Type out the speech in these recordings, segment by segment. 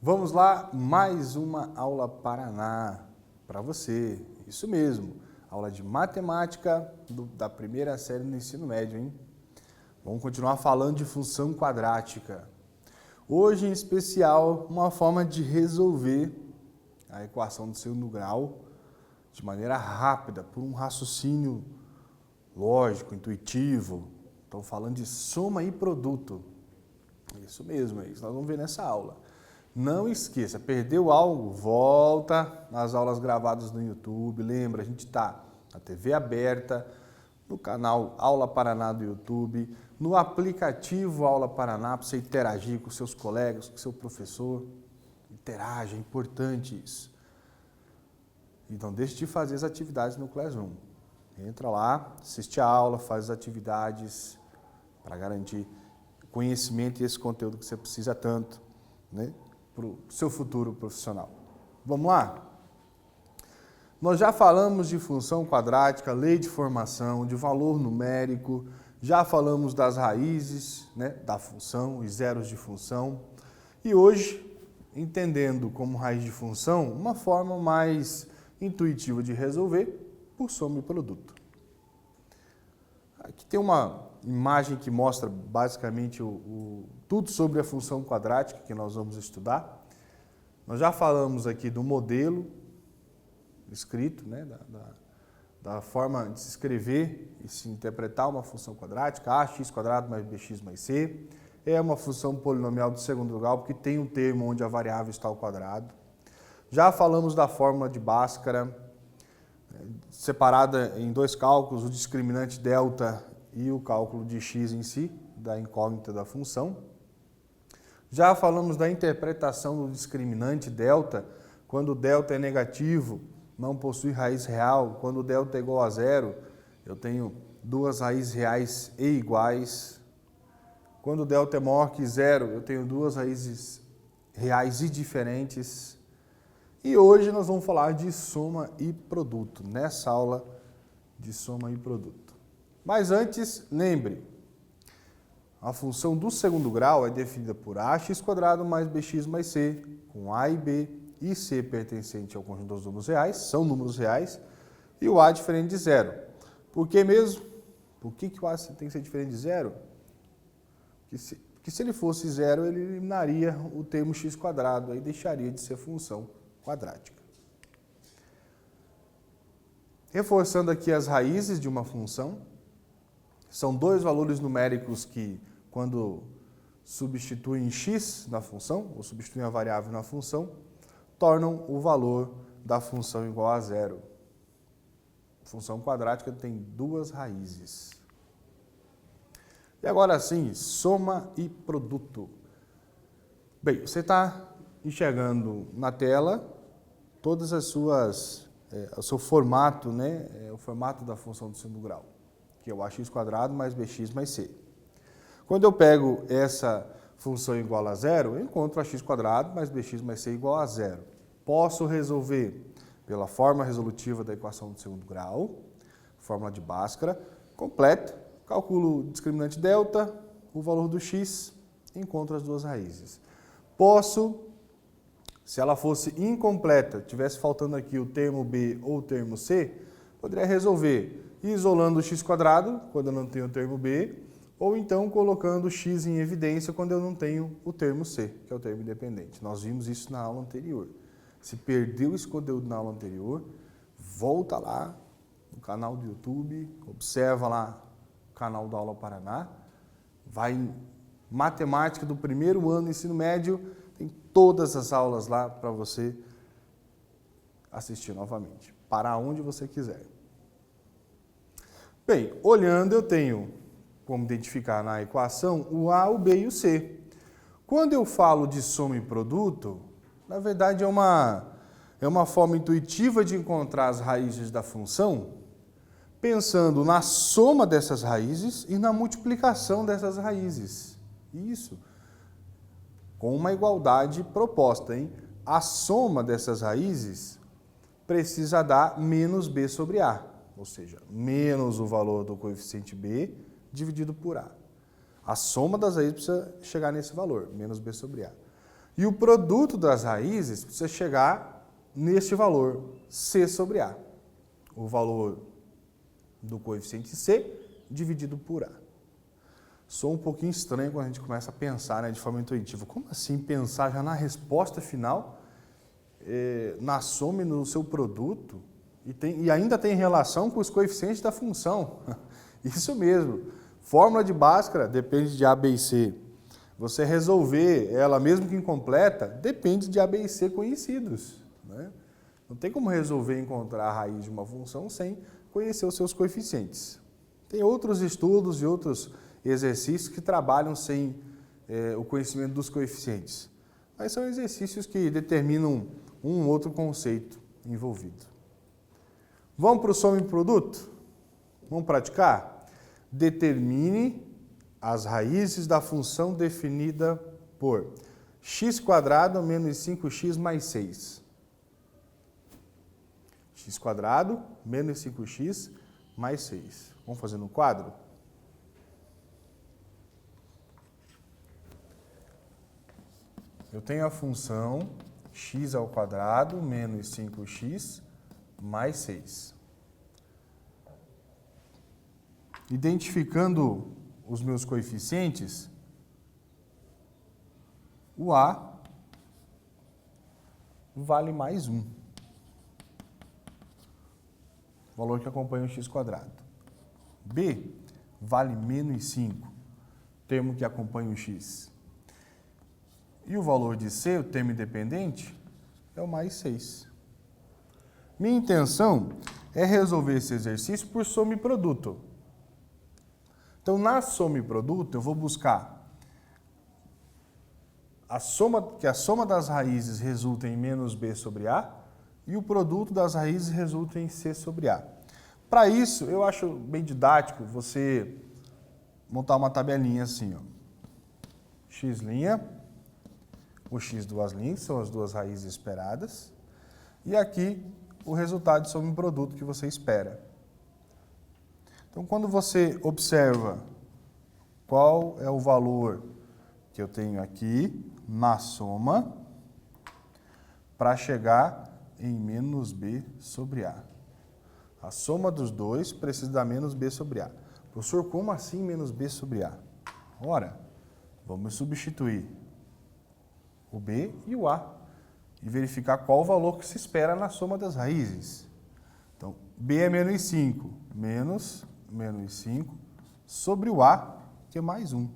Vamos lá, mais uma aula Paraná para você. Isso mesmo, aula de matemática da primeira série do ensino médio, hein? Vamos continuar falando de função quadrática. Hoje, em especial, uma forma de resolver a equação do segundo grau de maneira rápida, por um raciocínio lógico, intuitivo. Estamos falando de soma e produto. Isso mesmo, é isso. Nós vamos ver nessa aula. Não esqueça, perdeu algo? Volta nas aulas gravadas no YouTube. Lembra, a gente está na TV aberta, no canal Aula Paraná do YouTube, no aplicativo Aula Paraná para você interagir com seus colegas, com seu professor. Interage, é importante isso. Então, deixe de fazer as atividades no Classroom. Entra lá, assiste a aula, faz as atividades para garantir conhecimento e esse conteúdo que você precisa tanto, né, para o seu futuro profissional. Vamos lá? Nós já falamos de função quadrática, lei de formação, de valor numérico, já falamos das raízes, né, da função e zeros de função. E hoje, entendendo como raiz de função, uma forma mais intuitiva de resolver por soma e produto. Aqui tem uma imagem que mostra basicamente tudo sobre a função quadrática que nós vamos estudar. Nós já falamos aqui do modelo escrito, né, da forma de se escrever e se interpretar uma função quadrática, ax² mais bx mais c. É uma função polinomial de segundo grau porque tem um termo onde a variável está ao quadrado. Já falamos da fórmula de Bhaskara, separada em dois cálculos, o discriminante delta e o cálculo de x em si, da incógnita da função. Já falamos da interpretação do discriminante delta, quando o delta é negativo, não possui raiz real. Quando o delta é igual a zero, eu tenho duas raízes reais e iguais. Quando o delta é maior que zero, eu tenho duas raízes reais e diferentes. E hoje nós vamos falar de soma e produto, nessa aula de soma e produto. Mas antes, lembre, a função do segundo grau é definida por ax² mais bx mais c, com a e b e c pertencente ao conjunto dos números reais, são números reais, e o a diferente de zero. Por que mesmo? Por que o a tem que ser diferente de zero? Porque se ele fosse zero, ele eliminaria o termo x², aí deixaria de ser função quadrática. Reforçando aqui as raízes de uma função, são dois valores numéricos que, quando substituem x na função, ou substituem a variável na função, tornam o valor da função igual a zero. Função quadrática tem duas raízes. E agora sim, soma e produto. Bem, você está enxergando na tela todas as suas, o seu formato, né, o formato da função do segundo grau, que é o ax² mais bx mais c. Quando eu pego essa função igual a zero, eu encontro ax² mais bx mais c igual a zero. Posso resolver pela forma resolutiva da equação do segundo grau, fórmula de Bhaskara, completa, calculo o discriminante delta, o valor do x, encontro as duas raízes. Posso, se ela fosse incompleta, tivesse faltando aqui o termo b ou o termo c, poderia resolver isolando o x², quando eu não tenho o termo b, ou então colocando o x em evidência quando eu não tenho o termo c, que é o termo independente. Nós vimos isso na aula anterior. Se perdeu esse conteúdo na aula anterior, volta lá no canal do YouTube, observa lá o canal da Aula Paraná, vai em matemática do primeiro ano do ensino médio, tem todas as aulas lá para você assistir novamente, para onde você quiser. Bem, olhando eu tenho como identificar na equação o a, o b e o c. Quando eu falo de soma e produto, na verdade é uma forma intuitiva de encontrar as raízes da função, pensando na soma dessas raízes e na multiplicação dessas raízes. Isso, com uma igualdade proposta, hein? A soma dessas raízes precisa dar menos b sobre a. ou seja, menos o valor do coeficiente B dividido por A. A soma das raízes precisa chegar nesse valor, menos B sobre A. E o produto das raízes precisa chegar neste valor, C sobre A. O valor do coeficiente C dividido por A. Sou um pouquinho estranho quando a gente começa a pensar, né, de forma intuitiva. Como assim pensar já na resposta final, na soma e no seu produto, e ainda tem relação com os coeficientes da função? Isso mesmo. Fórmula de Bhaskara depende de A, B e C. Você resolver ela, mesmo que incompleta, depende de A, B e C conhecidos, né? Não tem como resolver encontrar a raiz de uma função sem conhecer os seus coeficientes. Tem outros estudos e outros exercícios que trabalham sem o conhecimento dos coeficientes. Mas são exercícios que determinam um ou outro conceito envolvido. Vamos para o soma e produto? Vamos praticar? Determine as raízes da função definida por x² menos 5x mais 6. x² menos 5x mais 6. Vamos fazer no quadro? Eu tenho a função x² menos 5x mais 6. Identificando os meus coeficientes, o A vale mais 1. Valor que acompanha o x². B vale menos 5, termo que acompanha o x. E o valor de C, o termo independente, é o mais 6. Minha intenção é resolver esse exercício por soma e produto. Então, na soma e produto, eu vou buscar que a soma das raízes resulta em menos B sobre A e o produto das raízes resulta em C sobre A. Para isso, eu acho bem didático você montar uma tabelinha assim, ó. X', o x duas linhas, são as duas raízes esperadas, e aqui o resultado de soma e produto que você espera. Então, quando você observa qual é o valor que eu tenho aqui na soma, para chegar em menos B sobre A. A soma dos dois precisa dar menos B sobre A. Professor, como assim menos B sobre A? Ora, vamos substituir o B e o A e verificar qual o valor que se espera na soma das raízes. Então, B é menos 5, menos 5 sobre o A, que é mais 1.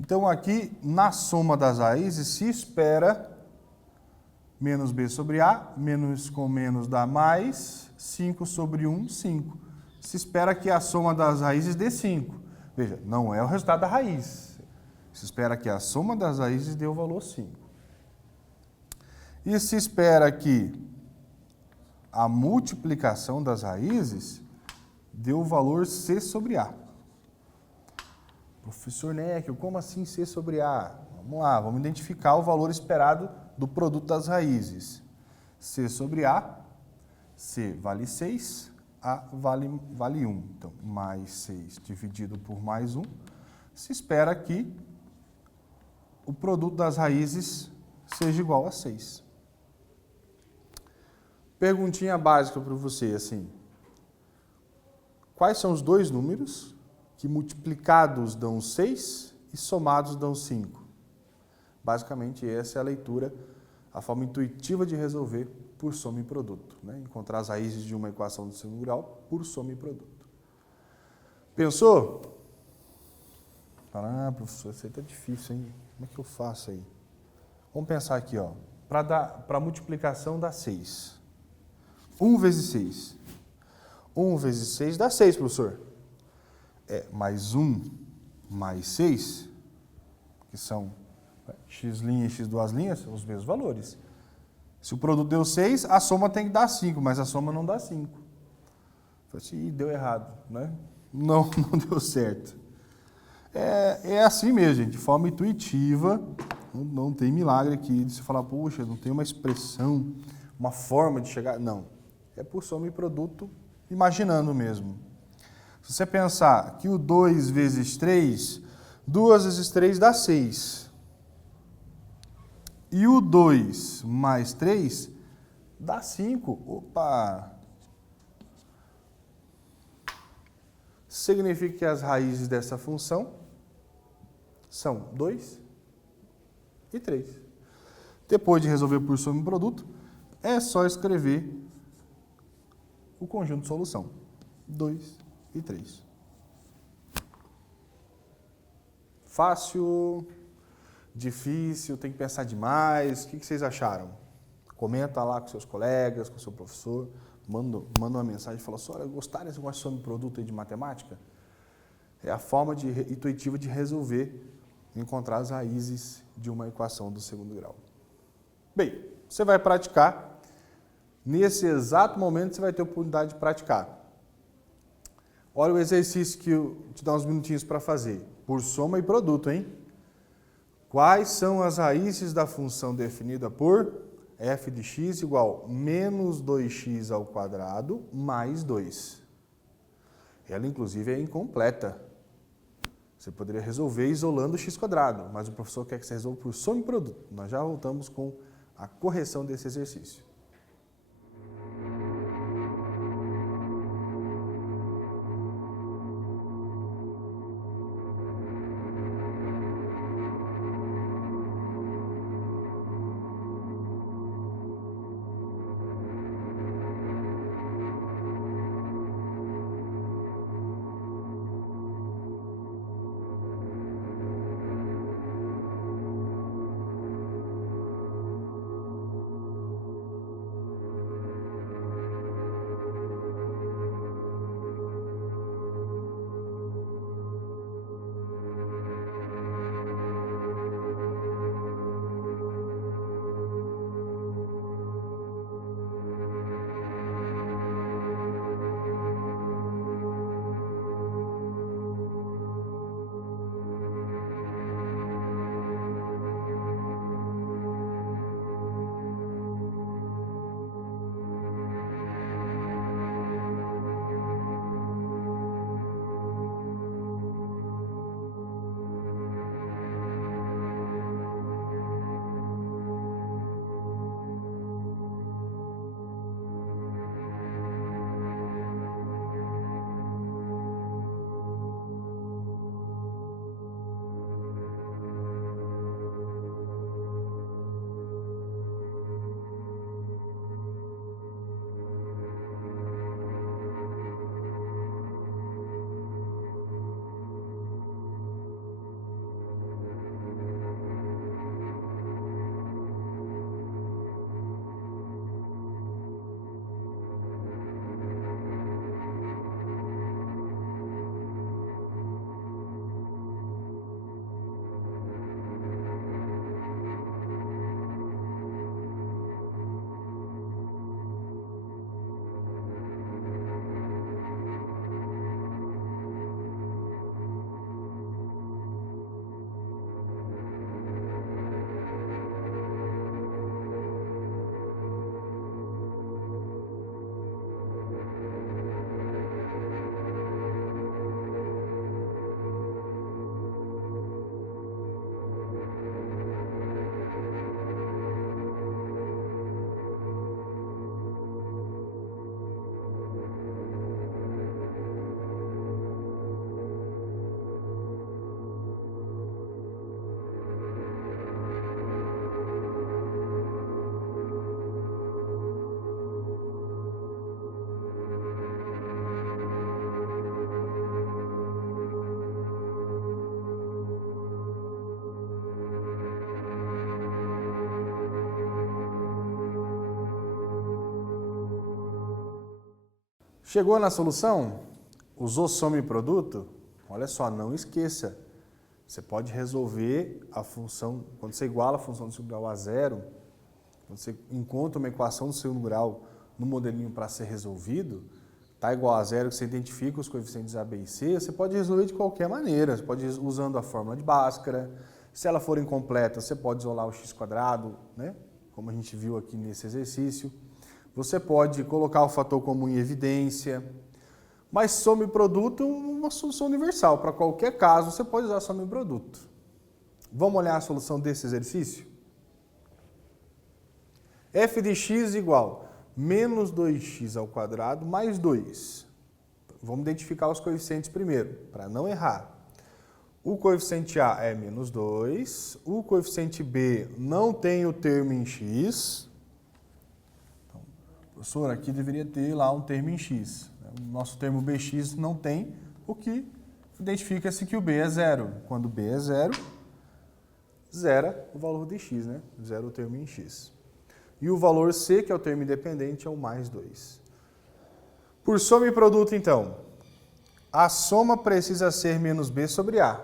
Então, aqui, na soma das raízes, se espera menos B sobre A, menos com menos dá mais, 5 sobre 1, 5. Se espera que a soma das raízes dê 5. Veja, não é o resultado da raiz. Se espera que a soma das raízes dê o valor 5. E se espera que a multiplicação das raízes dê o valor C sobre A. Professor Neckel, como assim C sobre A? Vamos lá, vamos identificar o valor esperado do produto das raízes. C sobre A, C vale 6, A vale 1. Então, mais 6 dividido por mais 1, se espera que o produto das raízes seja igual a 6. Perguntinha básica para você, assim. Quais são os dois números que multiplicados dão 6 e somados dão 5? Basicamente, essa é a leitura, a forma intuitiva de resolver por soma e produto, né? Encontrar as raízes de uma equação do segundo grau por soma e produto. Pensou? Ah, professor, isso aí tá difícil, hein? Como é que eu faço aí? Vamos pensar aqui, ó. Para multiplicação dá 6. 1 vezes 6. 1 vezes 6 dá 6, professor. Mais 1 mais 6, que são x' e x duas linhas, são os mesmos valores. Se o produto deu 6, a soma tem que dar 5, mas a soma não dá 5. Falei assim, deu errado, né? Não deu certo. É assim mesmo, gente, de forma intuitiva, não tem milagre aqui de você falar, poxa, não tem uma expressão, uma forma de chegar. Não, é por soma e produto imaginando mesmo. Se você pensar que o 2 vezes 3, 2 vezes 3 dá 6. E o 2 mais 3 dá 5. Opa! Significa que as raízes dessa função são 2 e 3. Depois de resolver por soma e produto, é só escrever o conjunto de solução. 2 e 3. Fácil, difícil, tem que pensar demais. O que vocês acharam? Comenta lá com seus colegas, com o seu professor. Manda uma mensagem e fala assim, olha, gostaram desse negócio de soma e produto aí de matemática? É a forma intuitiva de resolver, encontrar as raízes de uma equação do segundo grau. Bem, você vai praticar. Nesse exato momento você vai ter a oportunidade de praticar. Olha o exercício que eu te dou uns minutinhos para fazer. Por soma e produto, hein? Quais são as raízes da função definida por f de x igual menos 2x ao quadrado mais 2? Ela, inclusive, é incompleta. Você poderia resolver isolando o x², mas o professor quer que você resolva por soma e produto. Nós já voltamos com a correção desse exercício. Chegou na solução? Usou soma e produto? Olha só, não esqueça. Você pode resolver a função, quando você iguala a função do segundo grau a zero, quando você encontra uma equação do segundo grau no modelinho para ser resolvido, está igual a zero, que você identifica os coeficientes A, B e C, você pode resolver de qualquer maneira. Você pode ir usando a fórmula de Bhaskara. Se ela for incompleta, você pode isolar o x², né? Como a gente viu aqui nesse exercício. Você pode colocar o fator comum em evidência, mas soma e produto é uma solução universal. Para qualquer caso, você pode usar soma e produto. Vamos olhar a solução desse exercício? F de x igual menos 2x ao quadrado mais 2. Vamos identificar os coeficientes primeiro, para não errar. O coeficiente A é menos 2, o coeficiente B não tem o termo em x. Então, professor, aqui deveria ter lá um termo em x. O nosso termo bx não tem, o que identifica-se que o B é zero. Quando B é zero, zera o valor de x, né? Zera o termo em x. E o valor C, que é o termo independente, é o mais 2. Por soma e produto, então, a soma precisa ser menos B sobre A.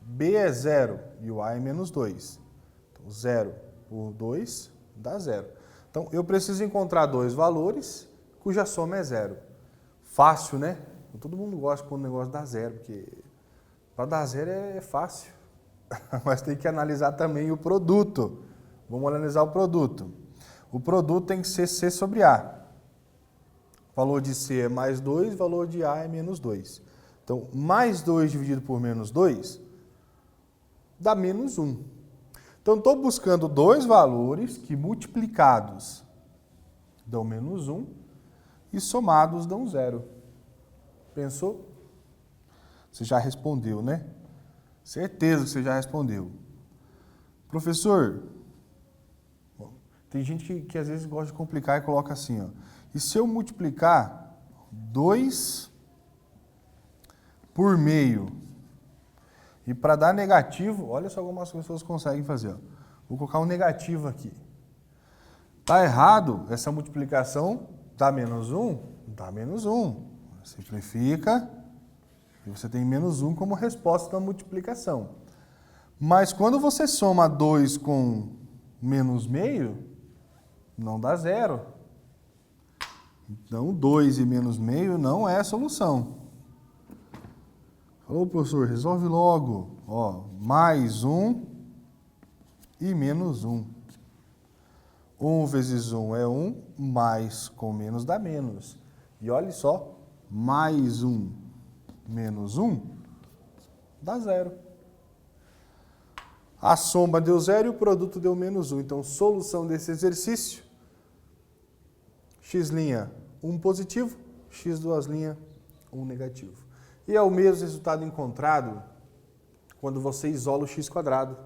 B é zero e o A é menos 2. Então, 0 por 2 dá 0. Então, eu preciso encontrar dois valores cuja soma é zero. Fácil, né? Todo mundo gosta quando o negócio dá zero, porque para dar zero é fácil. Mas tem que analisar também o produto. Vamos analisar o produto. O produto tem que ser C sobre A. O valor de C é mais 2, o valor de A é menos 2. Então, mais 2 dividido por menos 2 dá menos 1. Então, estou buscando dois valores que multiplicados dão menos 1 e somados dão 0. Pensou? Você já respondeu, né? Certeza que você já respondeu. Professor, tem gente que às vezes gosta de complicar e coloca assim, ó. E se eu multiplicar 2 por meio? E para dar negativo, olha só como as pessoas conseguem fazer. Ó. Vou colocar um negativo aqui. Está errado essa multiplicação, dá menos 1? Dá menos 1. Simplifica e você tem menos 1 como resposta da multiplicação. Mas quando você soma 2 com menos meio, não dá 0. Então, 2 e menos meio não é a solução. Ô, professor, resolve logo. Ó, mais 1 e menos 1. 1 vezes 1 é 1, mais com menos dá menos. E olha só, mais 1 menos 1 dá 0. A soma deu 0 e o produto deu menos 1. Então, solução desse exercício, x', 1 positivo, x', 1 negativo. E é o mesmo resultado encontrado quando você isola o x².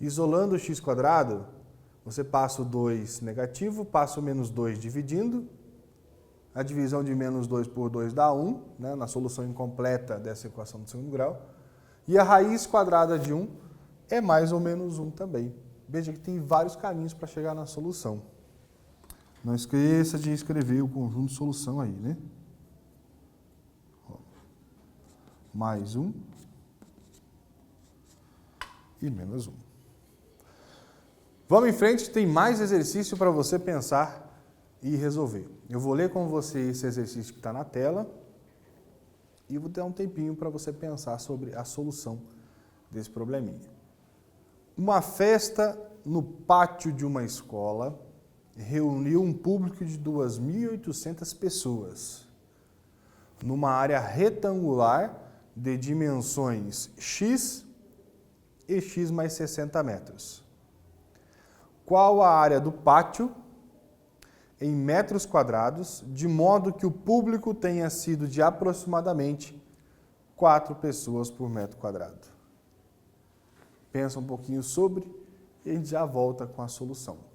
Isolando o x², você passa o 2 negativo, passa o menos 2 dividindo. A divisão de menos 2 por 2 dá 1, né, na solução incompleta dessa equação do segundo grau. E a raiz quadrada de 1 é mais ou menos 1 também. Veja que tem vários caminhos para chegar na solução. Não esqueça de escrever o conjunto de solução aí, né? Mais 1 e menos 1. Vamos em frente, tem mais exercício para você pensar e resolver. Eu vou ler com você esse exercício que está na tela e vou dar um tempinho para você pensar sobre a solução desse probleminha. Uma festa no pátio de uma escola reuniu um público de 2.800 pessoas numa área retangular de dimensões x e x mais 60 metros. Qual a área do pátio em metros quadrados, de modo que o público tenha sido de aproximadamente 4 pessoas por metro quadrado? Pensa um pouquinho sobre e a gente já volta com a solução.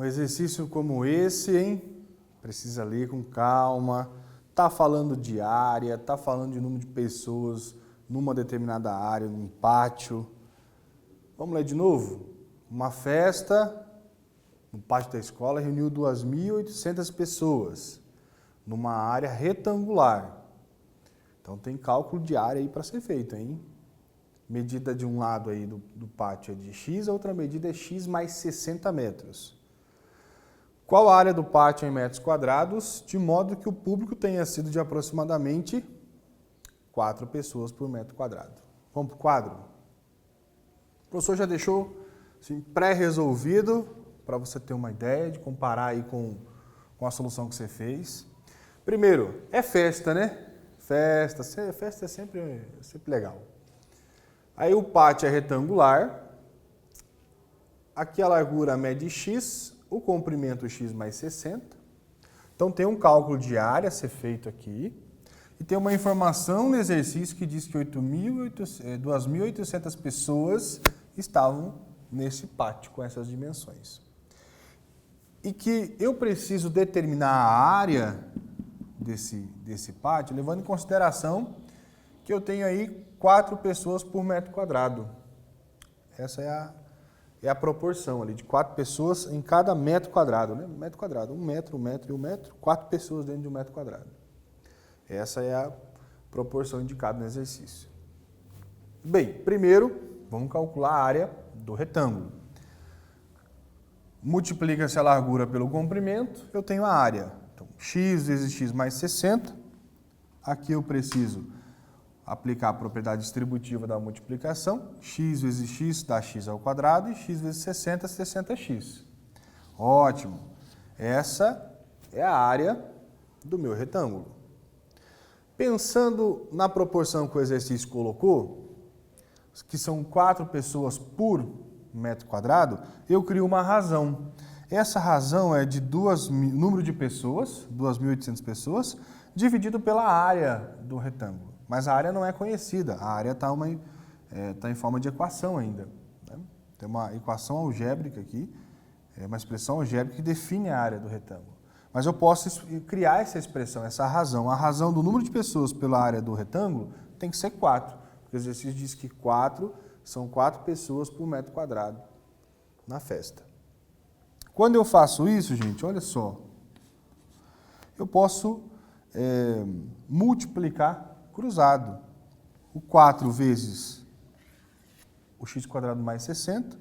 Um exercício como esse, hein? Precisa ler com calma. Tá falando de área, tá falando de número de pessoas numa determinada área, num pátio. Vamos ler de novo? Uma festa no pátio da escola reuniu 2.800 pessoas numa área retangular. Então tem cálculo de área aí para ser feito, hein? Medida de um lado aí do pátio é de x, a outra medida é x mais 60 metros. Qual a área do pátio em metros quadrados, de modo que o público tenha sido de aproximadamente 4 pessoas por metro quadrado? Vamos para o quadro? O professor já deixou assim, pré-resolvido, para você ter uma ideia de comparar aí com a solução que você fez. Primeiro, é festa, né? Festa é sempre legal. Aí o pátio é retangular, aqui a largura mede x, o comprimento x mais 60. Então tem um cálculo de área a ser feito aqui. E tem uma informação no exercício que diz que 2.800 pessoas estavam nesse pátio com essas dimensões. E que eu preciso determinar a área desse pátio, levando em consideração que eu tenho aí 4 pessoas por metro quadrado. Essa é a proporção ali, de 4 pessoas em cada metro quadrado, né? Metro quadrado, 1 metro, 1 metro e 1 metro, 4 pessoas dentro de 1 metro quadrado. Essa é a proporção indicada no exercício. Bem, primeiro, vamos calcular a área do retângulo. Multiplica-se a largura pelo comprimento, eu tenho a área. Então, x vezes x mais 60. Aqui eu preciso aplicar a propriedade distributiva da multiplicação. X vezes x dá x ao quadrado e x vezes 60, 60x. Ótimo. Essa é a área do meu retângulo. Pensando na proporção que o exercício colocou, que são 4 pessoas por metro quadrado, eu crio uma razão. Essa razão é de número de pessoas, 2.800 pessoas, dividido pela área do retângulo. Mas a área não é conhecida, a área está em forma de equação ainda. Né? Tem uma equação algébrica aqui, uma expressão algébrica que define a área do retângulo. Mas eu posso criar essa expressão, essa razão. A razão do número de pessoas pela área do retângulo tem que ser 4. Porque o exercício diz que 4 são 4 pessoas por metro quadrado na festa. Quando eu faço isso, gente, olha só, eu posso multiplicar cruzado. O 4 vezes o x quadrado mais 60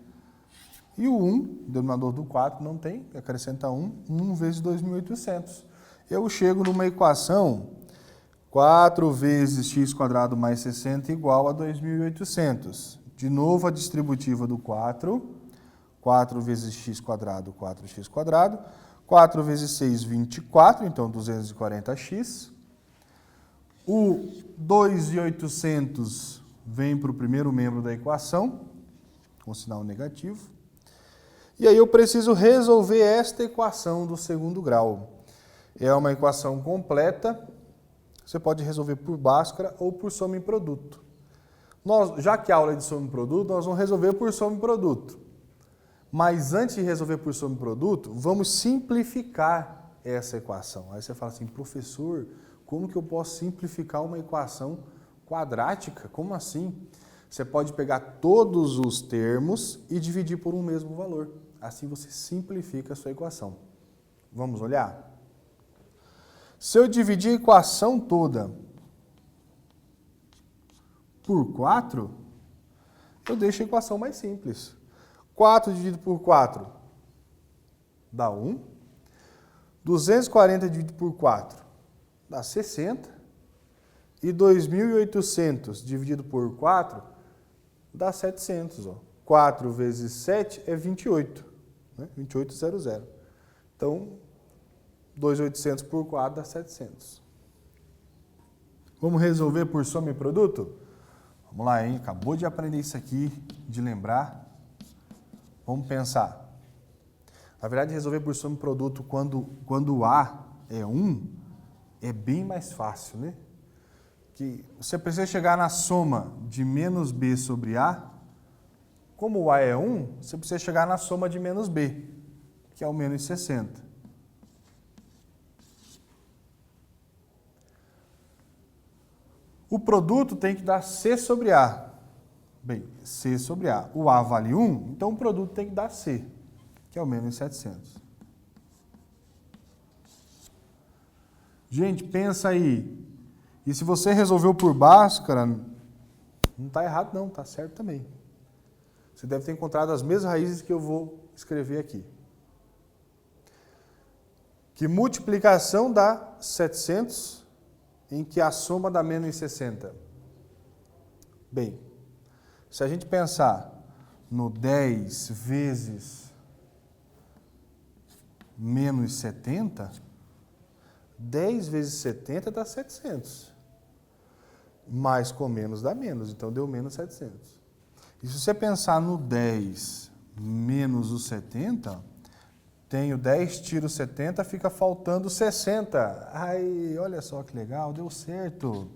e o 1, o denominador do 4 não tem, acrescenta 1 vezes 2.800. Eu chego numa equação 4 vezes x quadrado mais 60 igual a 2.800. De novo a distributiva do 4, 4 vezes x quadrado, 4x quadrado. 4 vezes 6, 24, então 240x. O 2.800 vem para o primeiro membro da equação, com sinal negativo. E aí eu preciso resolver esta equação do segundo grau. É uma equação completa, você pode resolver por Bhaskara ou por soma em produto. Já que a aula é de soma em produto, nós vamos resolver por soma em produto. Mas antes de resolver por soma em produto, vamos simplificar essa equação. Aí você fala assim, professor, como que eu posso simplificar uma equação quadrática? Como assim? Você pode pegar todos os termos e dividir por um mesmo valor. Assim você simplifica a sua equação. Vamos olhar? Se eu dividir a equação toda por 4, eu deixo a equação mais simples. 4 dividido por 4 dá 1. 240 dividido por 4 dá 60. E 2.800 dividido por 4 dá 700. Ó. 4 vezes 7 é 28. Né? 2800. Então, 2.800 por 4 dá 700. Vamos resolver por soma e produto? Vamos lá, hein? Acabou de aprender isso aqui, de lembrar. Vamos pensar. Na verdade, resolver por soma e produto quando A é 1 é bem mais fácil, né? Que você precisa chegar na soma de menos B sobre A. Como o A é 1, você precisa chegar na soma de menos B, que é o menos 60. O produto tem que dar C sobre A. Bem, C sobre A. O A vale 1, então o produto tem que dar C, que é o menos 700. Gente, pensa aí. E se você resolveu por Bhaskara, não está errado não, está certo também. Você deve ter encontrado as mesmas raízes que eu vou escrever aqui. Que multiplicação dá 700 em que a soma dá menos 60? Bem, se a gente pensar no 10 vezes menos 70, 10 vezes 70 dá 700. Mais com menos dá menos, então deu menos 700. E se você pensar no 10 menos o 70, tenho 10, tiro 70, fica faltando 60. Ai, olha só que legal, deu certo.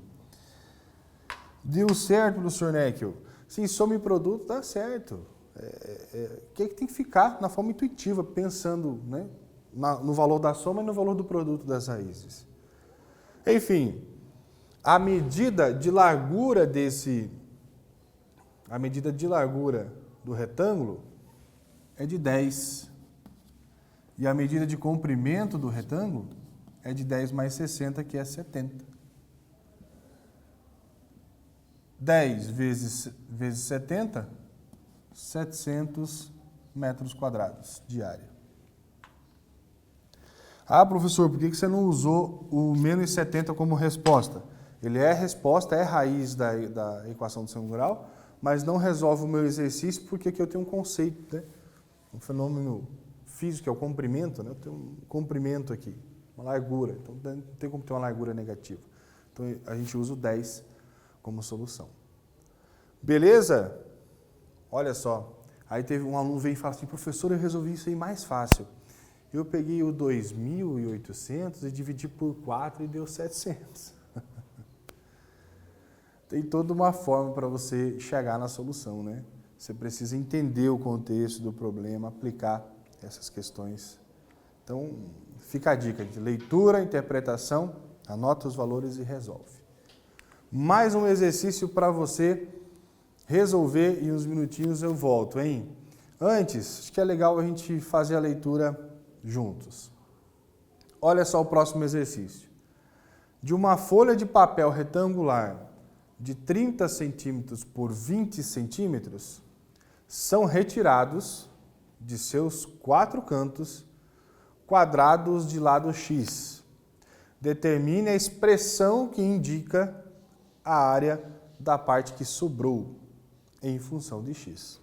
Deu certo, professor Neckel. Sim, soma e produto dá certo. O que tem que ficar na forma intuitiva, pensando, né, no valor da soma e no valor do produto das raízes. Enfim, a medida de largura do retângulo é de 10. E a medida de comprimento do retângulo é de 10 mais 60, que é 70. 10 vezes 70, 700 metros quadrados de área. Ah, professor, por que você não usou o menos 70 como resposta? Ele é resposta, é raiz da equação do segundo grau, mas não resolve o meu exercício porque aqui eu tenho um conceito, né? Um fenômeno físico, que é o comprimento, né? Eu tenho um comprimento aqui, uma largura, então não tem como ter uma largura negativa. Então a gente usa o 10 como solução. Beleza? Olha só, aí teve um aluno veio e falou assim, professor, eu resolvi isso aí mais fácil. Eu peguei o 2.800 e dividi por 4 e deu 700. Tem toda uma forma para você chegar na solução, né? Você precisa entender o contexto do problema, aplicar essas questões. Então, fica a dica de leitura, interpretação, anota os valores e resolve. Mais um exercício para você resolver e uns minutinhos eu volto, hein? Antes, acho que é legal a gente fazer a leitura juntos. Olha só o próximo exercício. De uma folha de papel retangular de 30 centímetros por 20 centímetros, são retirados de seus 4 cantos quadrados de lado X. Determine a expressão que indica a área da parte que sobrou em função de X.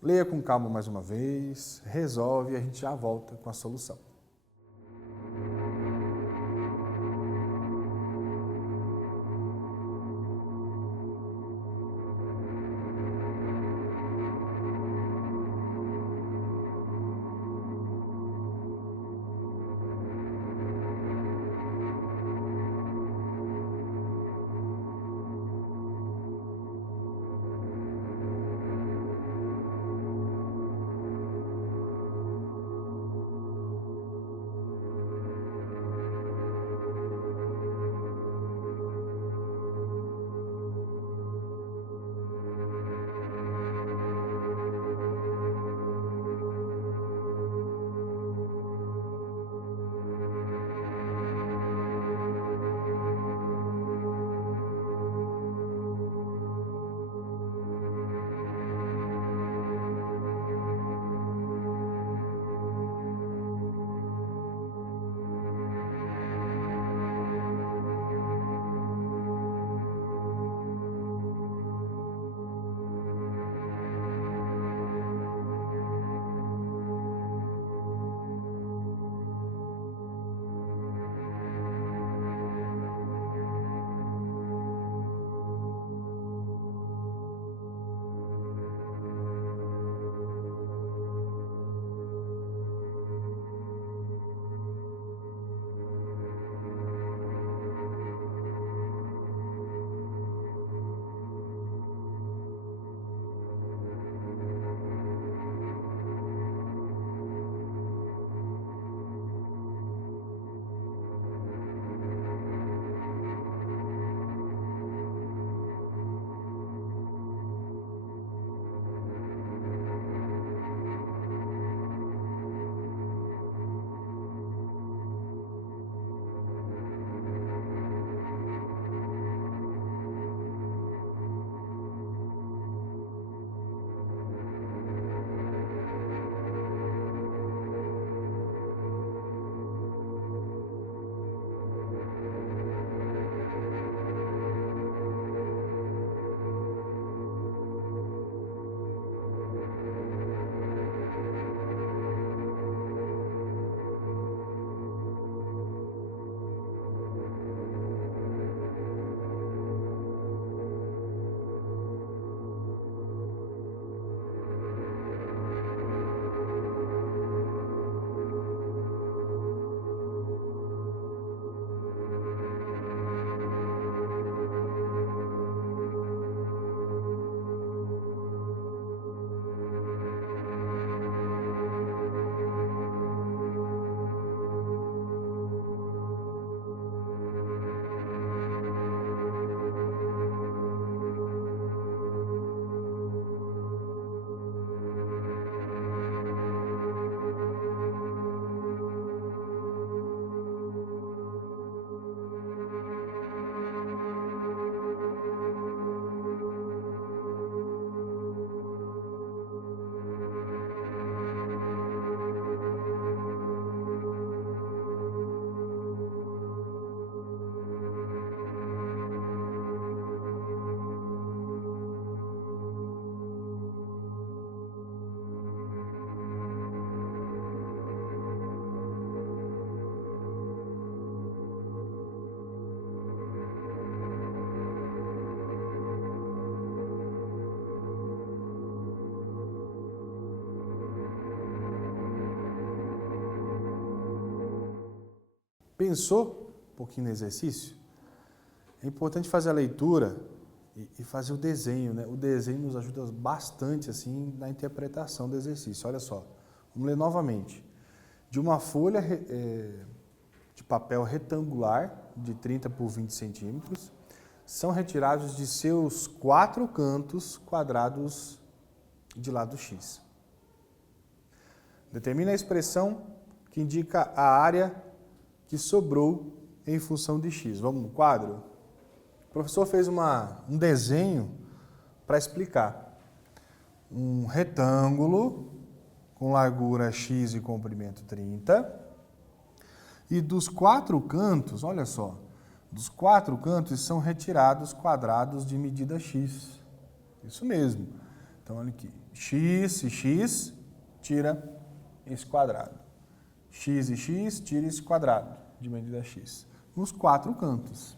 Leia com calma mais uma vez, resolve e a gente já volta com a solução. Pensou um pouquinho no exercício? É importante fazer a leitura e fazer o desenho, né? O desenho nos ajuda bastante assim na interpretação do exercício. Olha só, vamos ler novamente. De uma folha de papel retangular de 30 por 20 centímetros, são retirados de seus 4 cantos quadrados de lado X. Determina a expressão que indica a área que sobrou em função de X. Vamos no quadro? O professor fez um desenho para explicar. Um retângulo com largura X e comprimento 30. E dos 4 cantos, olha só, dos 4 cantos são retirados quadrados de medida X. Isso mesmo. Então, olha aqui. X e X, tira esse quadrado. X e X, tira esse quadrado de medida X. Nos 4 cantos.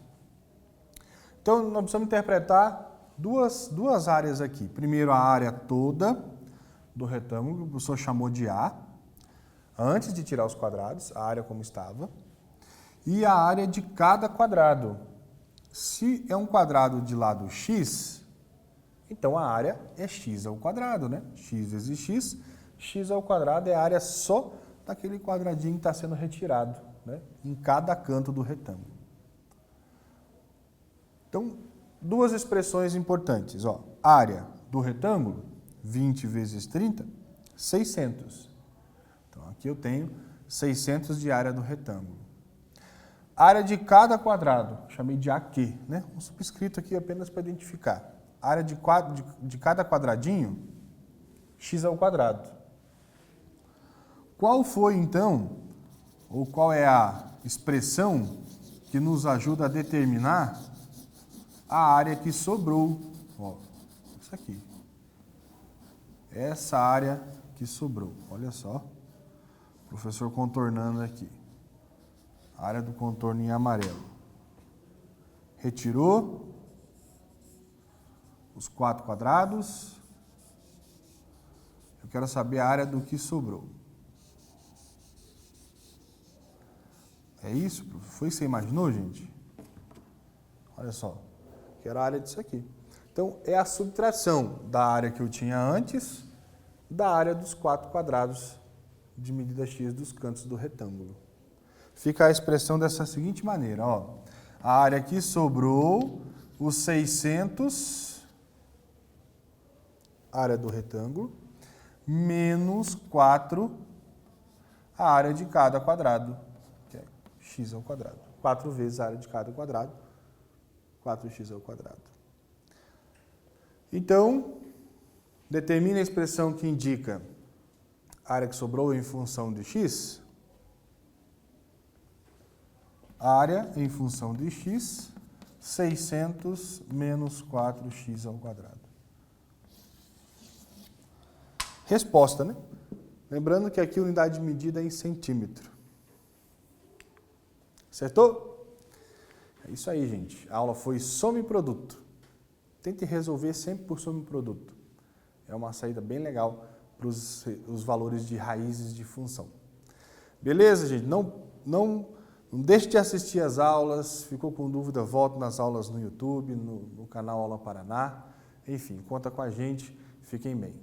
Então, nós precisamos interpretar duas áreas aqui. Primeiro, a área toda do retângulo, que o professor chamou de A, antes de tirar os quadrados, a área como estava, e a área de cada quadrado. Se é um quadrado de lado X, então a área é X ao quadrado, né? X vezes X, X ao quadrado é a área só daquele quadradinho que está sendo retirado, né? Em cada canto do retângulo. Então, duas expressões importantes. Ó, área do retângulo, 20 vezes 30, 600. Então, aqui eu tenho 600 de área do retângulo. Área de cada quadrado, chamei de AQ, né? Um subscrito aqui apenas para identificar. Área de cada quadradinho, x ao quadrado. Qual foi, então, ou qual é a expressão que nos ajuda a determinar a área que sobrou? Ó, isso aqui. Essa área que sobrou. Olha só. Professor contornando aqui. A área do contorno em amarelo. Retirou os 4 quadrados. Eu quero saber a área do que sobrou. É isso? Foi isso que você imaginou, gente? Olha só. Quero a área disso aqui. Então, é a subtração da área que eu tinha antes da área dos 4 quadrados de medida x dos cantos do retângulo. Fica a expressão dessa seguinte maneira, ó. A área que sobrou, os 600, área do retângulo, menos 4, a área de cada quadrado, que é x ao quadrado. 4 vezes a área de cada quadrado, 4x ao quadrado. Então, determina a expressão que indica a área que sobrou em função de x. Área em função de x, 600 menos 4x ao quadrado. Resposta, né? Lembrando que aqui a unidade de medida é em centímetro. Acertou? É isso aí, gente. A aula foi soma e produto. Tente resolver sempre por soma e produto. É uma saída bem legal para os valores de raízes de função. Beleza, gente? Não deixe de assistir as aulas. Ficou com dúvida? Volta nas aulas no YouTube, no canal Aula Paraná. Enfim, conta com a gente. Fiquem bem.